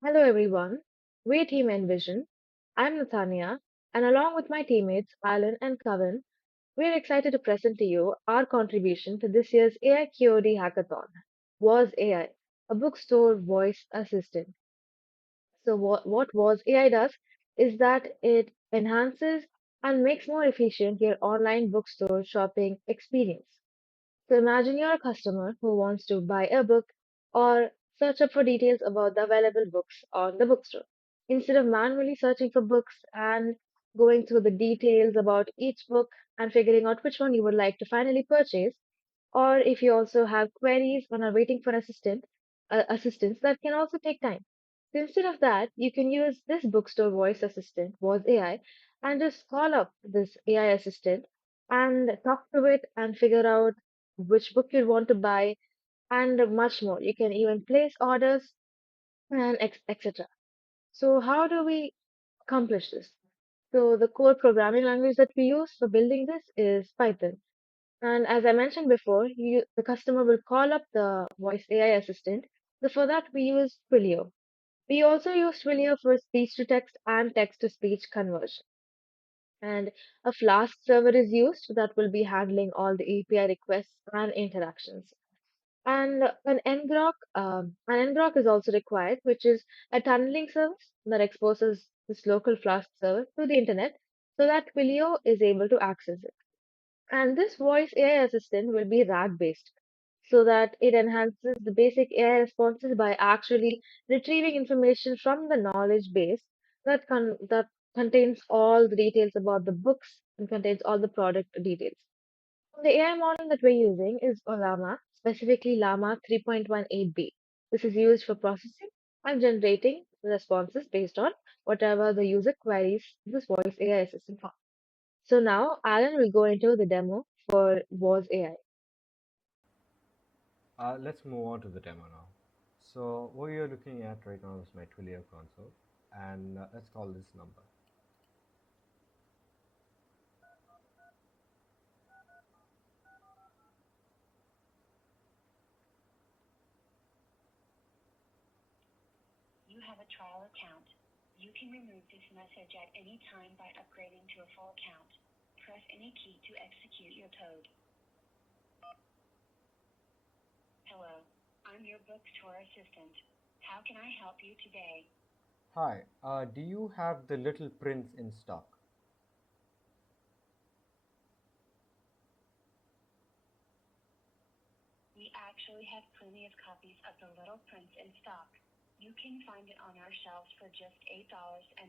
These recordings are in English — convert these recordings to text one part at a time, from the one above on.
Hello everyone, we're Team Envision. I'm Nathania, and along with my teammates Alan and Kavin, we're excited to present to you our contribution to this year's AIQoD Hackathon, Voz-AI, a bookstore voice assistant. So what Voz-AI does is that it enhances and makes more efficient your online bookstore shopping experience. So imagine you're a customer who wants to buy a book or search up for details about the available books on the bookstore. Instead of manually searching for books and going through the details about each book and figuring out which one you would like to finally purchase, or if you also have queries and are waiting for assistance, that can also take time. So instead of that, you can use this bookstore voice assistant, Voice AI, and just call up this AI assistant and talk to it and figure out which book you want to buy and much more. You can even place orders and etc. So how do we accomplish this? So the core programming language that we use for building this is Python. And as I mentioned before, the customer will call up the voice AI assistant. So for that, we use Twilio. We also use Twilio for speech to text and text to speech conversion. And a Flask server is used that will be handling all the API requests and interactions. And an ngrok is also required, which is a tunneling service that exposes this local Flask server to the internet so that Twilio is able to access it. And this voice AI assistant will be RAG based so that it enhances the basic AI responses by actually retrieving information from the knowledge base that contains all the details about the books and contains all the product details. The AI model that we're using is Llama, specifically Llama 3.18b. This is used for processing and generating responses based on whatever the user queries this voice AI assistant for. So now Alan will go into the demo for Voice AI. Let's move on to the demo now. So what you're looking at right now is my Twilio console, and let's call this number. You have a trial account. You can remove this message at any time by upgrading to a full account. Press any key to execute your code. Hello, I'm your bookstore assistant. How can I help you today? Hi, do you have The Little Prince in stock? We actually have plenty of copies of The Little Prince in stock. You can find it on our shelves for just $8.99.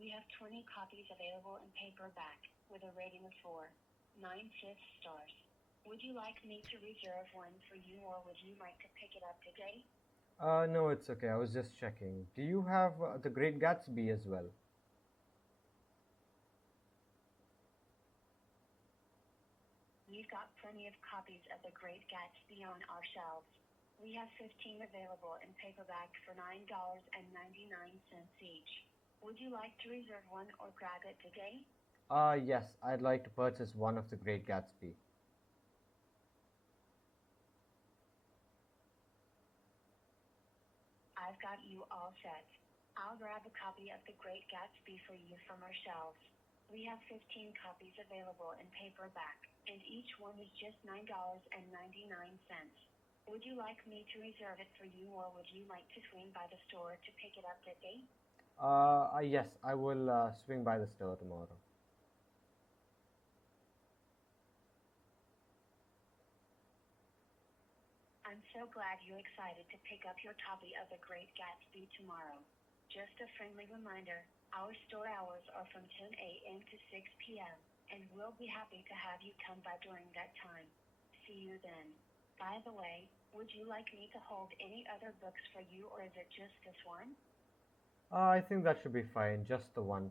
We have 20 copies available in paperback with a rating of 4.9 stars. Would you like me to reserve one for you or would you like to pick it up today? No, it's okay. I was just checking. Do you have The Great Gatsby as well? We've got plenty of copies of The Great Gatsby on our shelves. We have 15 available in paperback for $9.99 each. Would you like to reserve one or grab it today? Yes, I'd like to purchase one of The Great Gatsby. I've got you all set. I'll grab a copy of The Great Gatsby for you from our shelves. We have 15 copies available in paperback, and each one is just $9.99. Would you like me to reserve it for you or would you like to swing by the store to pick it up today? Yes, I will swing by the store tomorrow. I'm so glad you're excited to pick up your copy of The Great Gatsby tomorrow. Just a friendly reminder, our store hours are from 10 a.m. to 6 p.m., and we'll be happy to have you come by during that time. See you then. By the way, would you like me to hold any other books for you or is it just this one? I think that should be fine, just the one.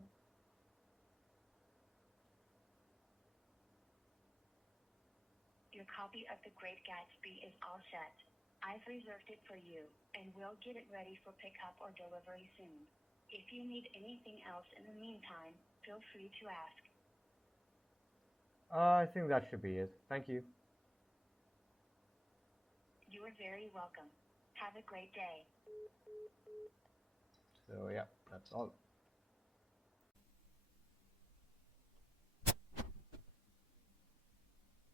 Your copy of The Great Gatsby is all set. I've reserved it for you, and we'll get it ready for pickup or delivery soon. If you need anything else in the meantime, feel free to ask. I think that should be it. Thank you. You are very welcome. Have a great day. That's all.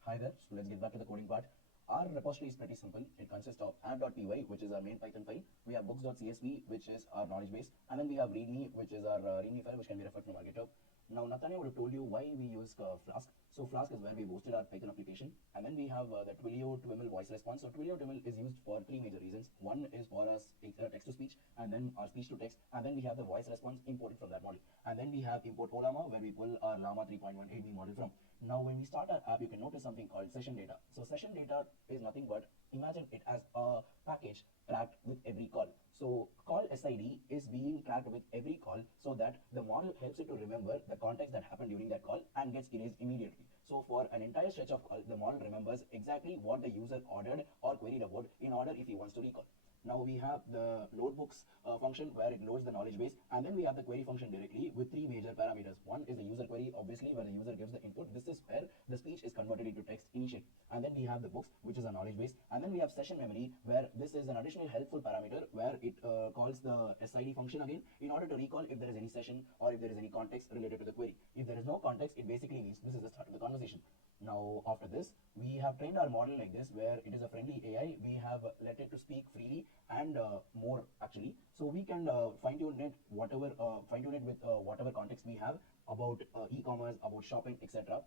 Hi there. So let's get back to the coding part. Our repository is pretty simple. It consists of app.py, which is our main Python file. We have books.csv, which is our knowledge base. And then we have readme, which is our readme file, which can be referred from our GitHub. Now, Nathania would have told you why we use Flask. So Flask is where we hosted our Python application. And then we have the Twilio TWIML voice response. So Twilio TWIML is used for three major reasons. One is for us text to speech, and then our speech to text, and then we have the voice response imported from that model. And then we have import OLAMA, where we pull our Llama 3.18b model from. Now, when we start our app, you can notice something called session data. So session data is nothing but, imagine it as a package tracked with every call. So call SID is being tracked with every call so that the model helps it to remember the context that happened during that call and gets erased immediately. So for an entire stretch of call, the model remembers exactly what the user ordered or queried about in order if he wants to recall. Now we have the loadbooks function where it loads the knowledge base, and then we have the query function directly with three major parameters. One is the user query, obviously, where the user gives the input. This is where the speech is converted into text initially. And then we have the books, which is a knowledge base. And then we have session memory, where this is an additional helpful parameter where it calls the SID function again in order to recall if there is any session or if there is any context related to the query. If there is no context, it basically means this is the start of the conversation. Now, after this, we have trained our model like this, where it is a friendly AI. We have let it to speak freely and more actually. So we can fine tune it with whatever context we have about e-commerce, about shopping, etc.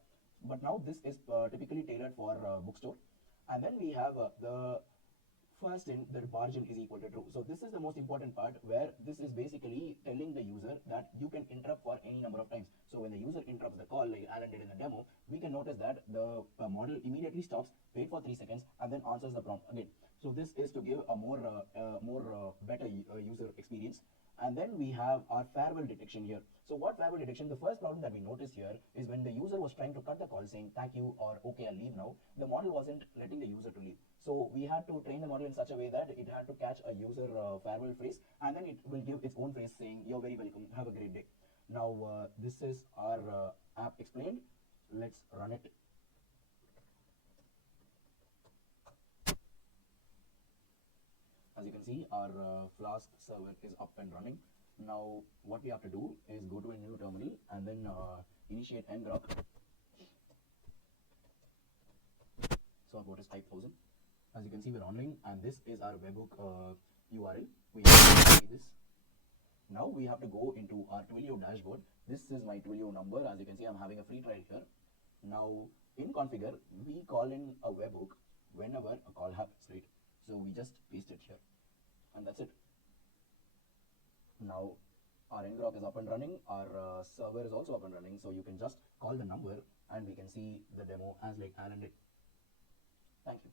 But now this is typically tailored for bookstore. And then we have the first in the margin is equal to true. So this is the most important part, where this is basically telling the user that you can interrupt for any number of times. So when the user interrupts the call, like Alan did in the demo, we can notice that the model immediately stops, wait for 3 seconds, and then answers the prompt again. So this is to give a more better user experience. And then we have our farewell detection here. So what farewell detection, the first problem that we noticed here is when the user was trying to cut the call saying thank you or okay, I'll leave now, the model wasn't letting the user to leave. So we had to train the model in such a way that it had to catch a user farewell phrase, and then it will give its own phrase saying you're very welcome, have a great day. Now this is our app explained. Let's run it. As you can see, our Flask server is up and running. Now what we have to do is go to a new terminal and then initiate ngrok. So our port is type 1000. As you can see, we're online, and this is our webhook URL. We have to see this. Now we have to go into our Twilio dashboard. This is my Twilio number. As you can see, I'm having a free trial here. Now in configure, we call in a webhook whenever a call happens, right? So we just paste it here, and that's it. Now our ngrok is up and running. Our server is also up and running. So you can just call the number, and we can see the demo as like Alan did. Thank you.